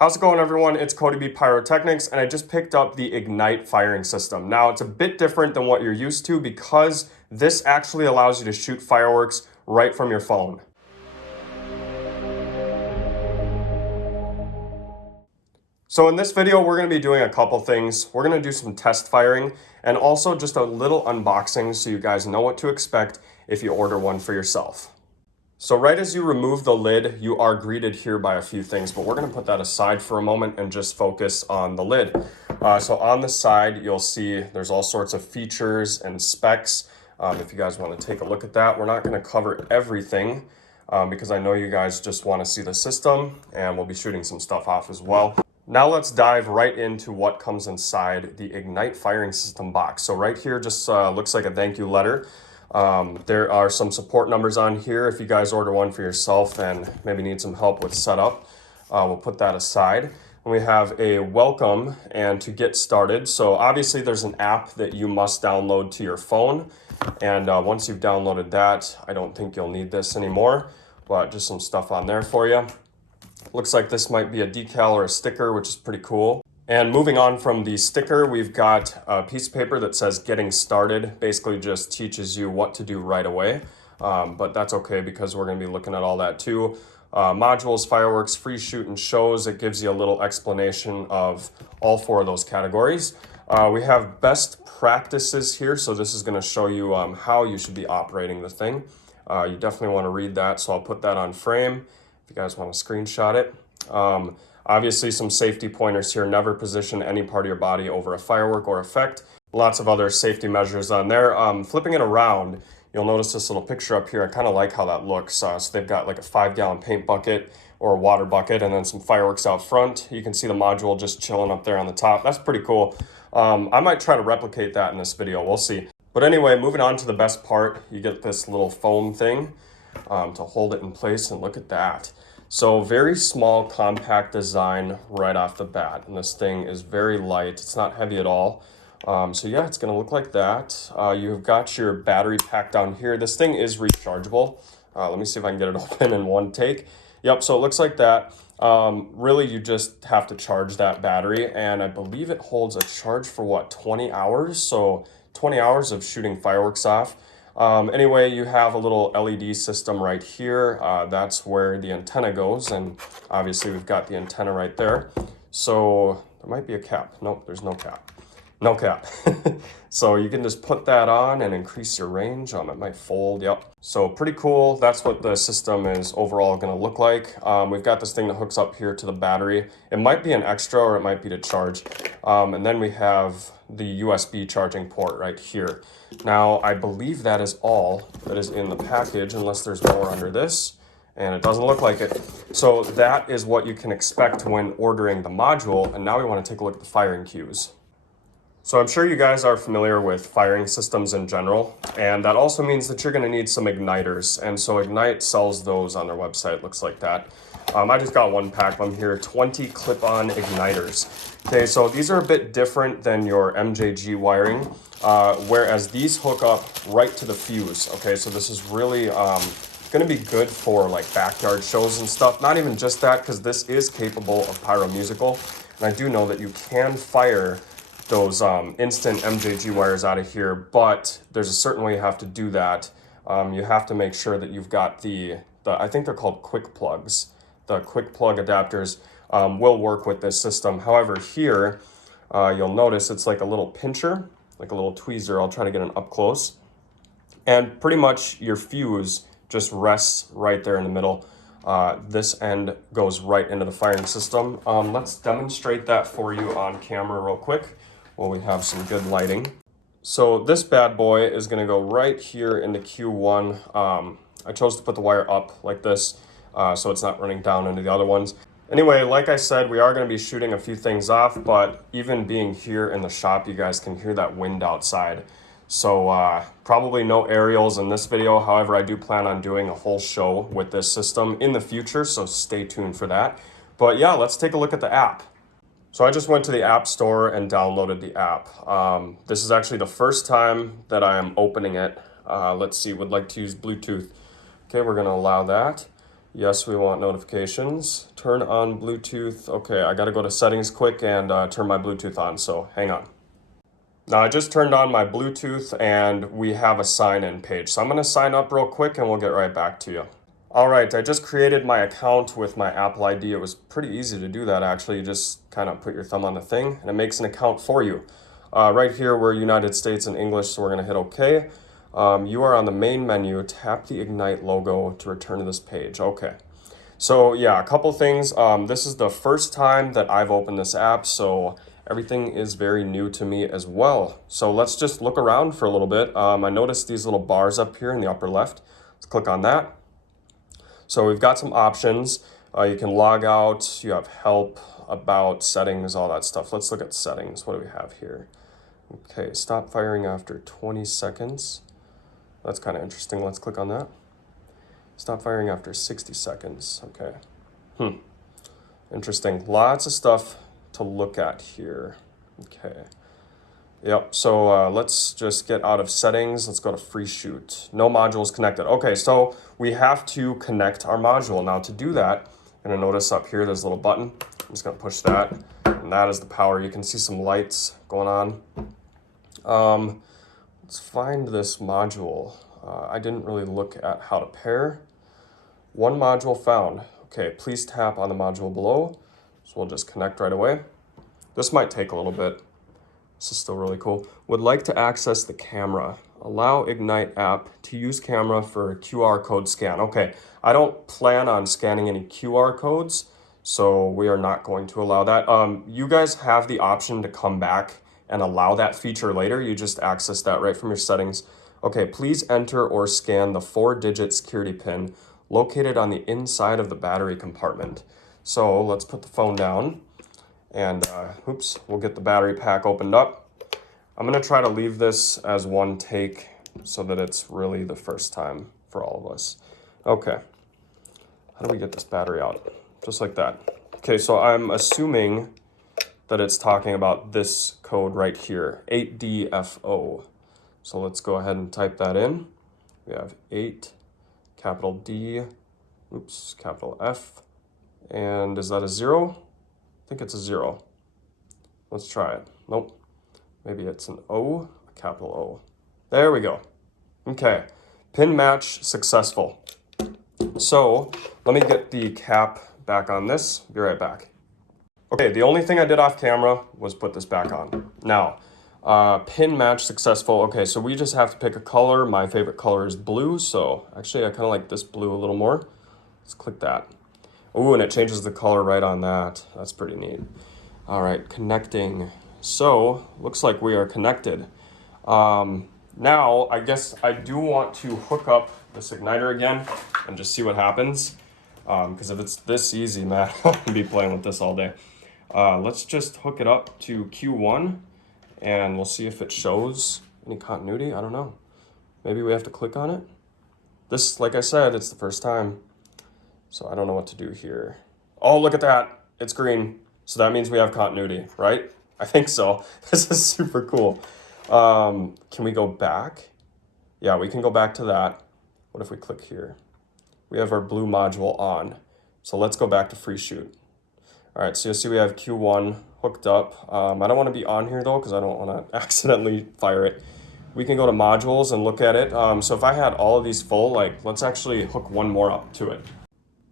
How's it going, everyone? It's CodyBPyrotechnics, and I just picked up the Ignite firing system. Now, it's a bit different than what you're used to because this actually allows you to shoot fireworks right from your phone. So in this video, we're going to be doing a couple things. We're going to do some test firing and also just a little unboxing so you guys know what to expect if you order one for yourself. So right as you remove the lid, you are greeted here by a few things, but we're going to put that aside for a moment and just focus on the lid. So on the side, you'll see there's all sorts of features and specs. If you guys want to take a look at that, we're not going to cover everything because I know you guys just want to see the system, and we'll be shooting some stuff off as well. Now let's dive right into what comes inside the Ignite firing system box. So right here just looks like a thank you letter. There are some support numbers on here if you guys order one for yourself and maybe need some help with setup. We'll put that aside. We have a welcome and to get started. So obviously there's an app that you must download to your phone. And once you've downloaded that, I don't think you'll need this anymore, but just some stuff on there for you. Looks like this might be a decal or a sticker, which is pretty cool. And moving on from the sticker, we've got a piece of paper that says getting started. Basically just teaches you what to do right away. But that's okay because we're going to be looking at all that too. Modules, fireworks, free shoot and shows. It gives you a little explanation of all four of those categories. We have best practices here. So this is going to show you how you should be operating the thing. You definitely want to read that. So I'll put that on frame if you guys want to screenshot it. Obviously some safety pointers here. Never position any part of your body over a firework or effect. Lots of other safety measures on there. Flipping it around, you'll notice this little picture up here. I kind of like how that looks. So they've got like a 5-gallon paint bucket or a water bucket and then some fireworks out front. You can see the module just chilling up there on the top. That's pretty cool. I might try to replicate that in this video. We'll see. But anyway, moving on to the best part, you get this little foam thing to hold it in place, and look at that. So very small, compact design right off the bat. And this thing is very light. It's not heavy at all. So yeah, it's gonna look like that. You've got your battery pack down here. This thing is rechargeable. Let me see if I can get it open in one take. Yep, so it looks like that. Really, you just have to charge that battery. And I believe it holds a charge for what, 20 hours? So 20 hours of shooting fireworks off. Anyway, you have a little LED system right here. That's where the antenna goes, and obviously we've got the antenna right there. So there might be a cap. Nope, there's no cap. No cap. So you can just put that on and increase your range. It might fold, yep. So pretty cool. That's what the system is overall gonna look like. We've got this thing that hooks up here to the battery. It might be an extra or it might be to charge. And then we have the USB charging port right here. Now, I believe that is all that is in the package, unless there's more under this, and it doesn't look like it. So that is what you can expect when ordering the module, and now we want to take a look at the firing cues. So I'm sure you guys are familiar with firing systems in general, and that also means that you're going to need some igniters, and so Ignite sells those on their website. Looks like that. I just got one pack of them here, 20 clip-on igniters. Okay, so these are a bit different than your MJG wiring, whereas these hook up right to the fuse. Okay, so this is really gonna be good for like backyard shows and stuff. Not even just that, because this is capable of pyromusical. And I do know that you can fire those instant MJG wires out of here, but there's a certain way you have to do that. You have to make sure that you've got the I think they're called quick plugs. The quick plug adapters will work with this system. However, here you'll notice it's like a little pincher, like a little tweezer. I'll try to get an up close. And pretty much your fuse just rests right there in the middle. This end goes right into the firing system. Let's demonstrate that for you on camera real quick while we have some good lighting. So this bad boy is gonna go right here into Q1. I chose to put the wire up like this so it's not running down into the other ones. Anyway, like I said, we are going to be shooting a few things off, but even being here in the shop, you guys can hear that wind outside. So probably no aerials in this video. However, I do plan on doing a whole show with this system in the future, so stay tuned for that. But yeah, let's take a look at the app. So I just went to the App Store and downloaded the app. This is actually the first time that I am opening it. Let's see, would like to use Bluetooth. Okay, we're going to allow that. Yes, we want notifications. Turn on Bluetooth. Okay, I gotta go to settings quick and turn my Bluetooth on, so hang on. Now I just turned on my Bluetooth and we have a sign-in page. So I'm gonna sign up real quick and we'll get right back to you. All right, I just created my account with my Apple ID. It was pretty easy to do that actually. You just kind of put your thumb on the thing and it makes an account for you. Right here we're United States and English, so we're gonna hit OK. You are on the main menu. Tap the Ignite logo to return to this page. Okay. So yeah, a couple things. This is the first time that I've opened this app, so everything is very new to me as well. So let's just look around for a little bit. I noticed these little bars up here in the upper left. Let's click on that. So we've got some options. You can log out, you have help, about, settings, all that stuff. Let's look at settings. What do we have here? Okay, stop firing after 20 seconds. That's kind of interesting. Let's click on that. Stop firing after 60 seconds. Okay. Interesting. Lots of stuff to look at here. Okay. Yep, so let's just get out of settings. Let's go to free shoot. No modules connected. Okay, so we have to connect our module. Now to do that, you're gonna notice up here, there's a little button. I'm just gonna push that, and that is the power. You can see some lights going on. Let's find this module. I didn't really look at how to pair. One module found. Okay, please tap on the module below. So we'll just connect right away. This might take a little bit. This is still really cool. Would like to access the camera. Allow Ignite app to use camera for QR code scan. Okay, I don't plan on scanning any QR codes, so we are not going to allow that. You guys have the option to come back and allow that feature later. You just access that right from your settings. Okay, please enter or scan the 4-digit security pin located on the inside of the battery compartment. So let's put the phone down. And oops, we'll get the battery pack opened up. I'm gonna try to leave this as one take so that it's really the first time for all of us. Okay, how do we get this battery out? Just like that. Okay, so I'm assuming that it's talking about this code right here, 8DFO. So let's go ahead and type that in. We have 8, capital D, oops, capital F, and is that a 0? I think it's a 0. Let's try it. Nope. Maybe it's an O, a capital O. There we go. Okay. Pin match successful. So let me get the cap back on this. Be right back. Okay, the only thing I did off camera was put this back on. Now, pin match successful. Okay, so we just have to pick a color. My favorite color is blue, so actually I kind of like this blue a little more. Let's click that. Ooh, and it changes the color right on that. That's pretty neat. All right, connecting. So, looks like we are connected. Now, I guess I do want to hook up this igniter again and just see what happens. Because if it's this easy, man, I'll be playing with this all day. Let's just hook it up to Q1 and we'll see if it shows any continuity. I don't know. Maybe we have to click on it. This, like I said, it's the first time. So I don't know what to do here. Oh, look at that. It's green. So that means we have continuity, right? I think so. This is super cool. Can we go back? Yeah, we can go back to that. What if we click here? We have our blue module on. So let's go back to free shoot. All right, so you'll see we have Q1 hooked up. I don't want to be on here though, because I don't want to accidentally fire it. We can go to modules and look at it. So if I had all of these full, like let's actually hook one more up to it.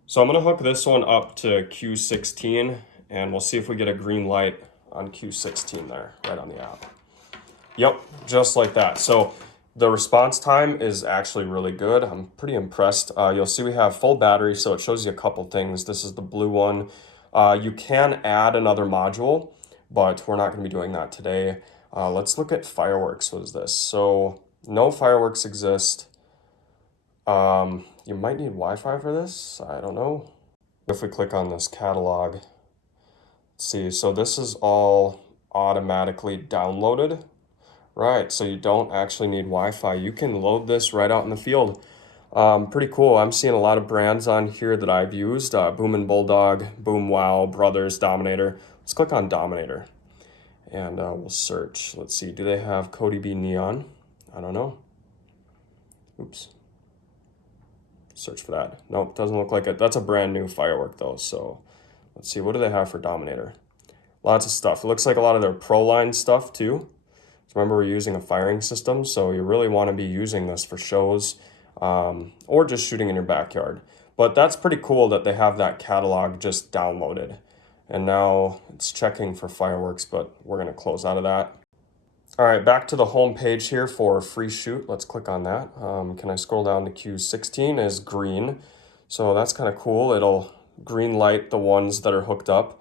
So I'm gonna hook this one up to Q16 and we'll see if we get a green light on Q16 there, right on the app. Yep, just like that. So the response time is actually really good. I'm pretty impressed. You'll see we have full battery, so it shows you a couple things. This is the blue one. You can add another module, but we're not gonna be doing that today. Let's look at fireworks. What is this? So no fireworks exist. You might need Wi-Fi for this. I don't know. If we click on this catalog, let's see, so this is all automatically downloaded. Right, so you don't actually need Wi-Fi. You can load this right out in the field. Pretty cool. I'm seeing a lot of brands on here that I've used. Boom and Bulldog, Boom Wow, Brothers, Dominator. Let's click on Dominator and we'll search. Let's see, do they have CodyB Neon? I don't know. Oops. search for that. Nope, doesn't look like it. That's a brand new firework though. So let's see, what do they have for Dominator? Lots of stuff. It looks like a lot of their Pro line stuff too. Remember, we're using a firing system, so you really want to be using this for shows or just shooting in your backyard. But that's pretty cool that they have that catalog just downloaded. And now it's checking for fireworks, but we're going to close out of that. All right, back to the home page here for free shoot. Let's click on that. Can I scroll down to Q16 is green. So that's kind of cool. It'll green light the ones that are hooked up.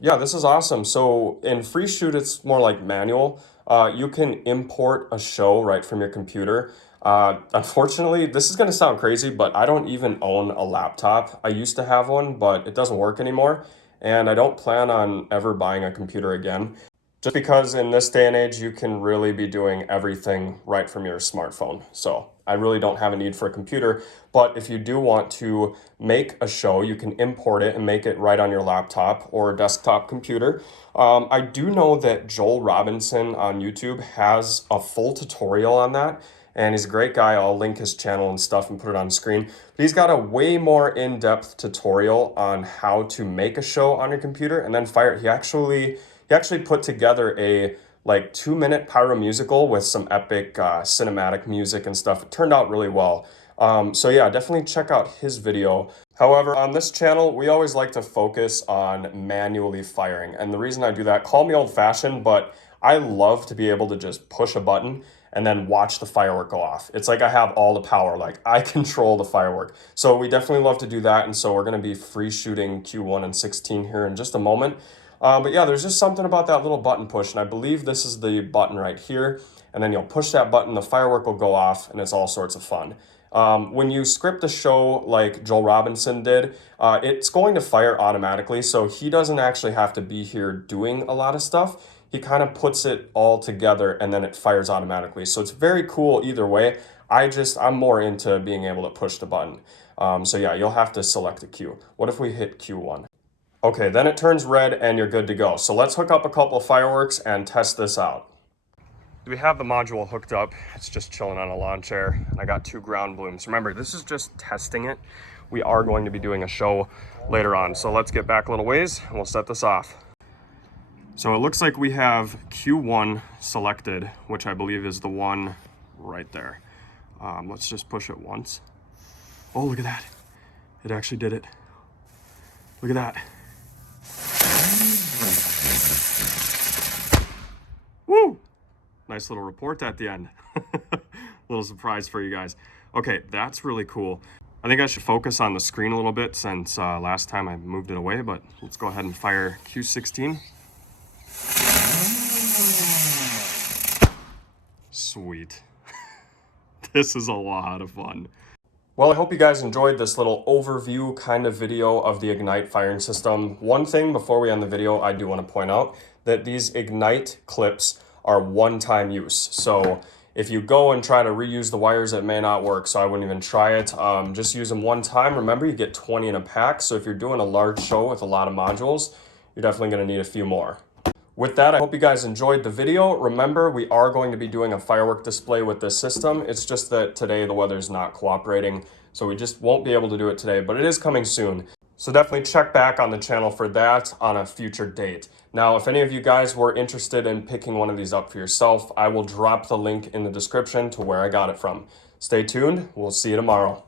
Yeah, this is awesome. So in free shoot, it's more like manual. You can import a show right from your computer. Unfortunately, this is going to sound crazy, but I don't even own a laptop. I used to have one, but it doesn't work anymore. And I don't plan on ever buying a computer again. Just because in this day and age, you can really be doing everything right from your smartphone. So I really don't have a need for a computer, but if you do want to make a show, you can import it and make it right on your laptop or desktop computer. I do know that Joel Robinson on YouTube has a full tutorial on that, and he's a great guy. I'll link his channel and stuff and put it on screen. But he's got a way more in-depth tutorial on how to make a show on your computer and then fire it. He actually put together a like 2-minute pyro musical with some epic cinematic music and stuff. It turned out really well. So yeah, definitely check out his video. However, on this channel, we always like to focus on manually firing. And the reason I do that, call me old-fashioned, but I love to be able to just push a button and then watch the firework go off. It's like I have all the power, like I control the firework. So we definitely love to do that. And so we're gonna be free shooting Q1 and 16 here in just a moment. But yeah, there's just something about that little button push, and I believe this is the button right here, and then you'll push that button, the firework will go off, and it's all sorts of fun. When you script a show like Joel Robinson did, it's going to fire automatically, so he doesn't actually have to be here doing a lot of stuff. He kind of puts it all together, and then it fires automatically. So it's very cool either way. I'm more into being able to push the button. So yeah, you'll have to select a cue. What if we hit Q1? Okay, then it turns red and you're good to go. So let's hook up a couple of fireworks and test this out. We have the module hooked up. It's just chilling on a lawn chair. And I got 2 ground blooms. Remember, this is just testing it. We are going to be doing a show later on. So let's get back a little ways and we'll set this off. So it looks like we have Q1 selected, which I believe is the one right there. Let's just push it once. Oh, look at that. It actually did it. Look at that. Woo! Nice little report at the end. Little surprise for you guys. Okay, that's really cool. I think I should focus on the screen a little bit since last time I moved it away, but let's go ahead and fire Q16. Sweet. This is a lot of fun. Well, I hope you guys enjoyed this little overview kind of video of the Ignite firing system. One thing before we end the video, I do want to point out that these Ignite clips are one-time use. So if you go and try to reuse the wires, it may not work. So I wouldn't even try it. Just use them one time. Remember, you get 20 in a pack. So if you're doing a large show with a lot of modules, you're definitely going to need a few more. With that, I hope you guys enjoyed the video. Remember, we are going to be doing a firework display with this system. It's just that today the weather's not cooperating, so we just won't be able to do it today, but it is coming soon. So definitely check back on the channel for that on a future date. Now, if any of you guys were interested in picking one of these up for yourself, I will drop the link in the description to where I got it from. Stay tuned. We'll see you tomorrow.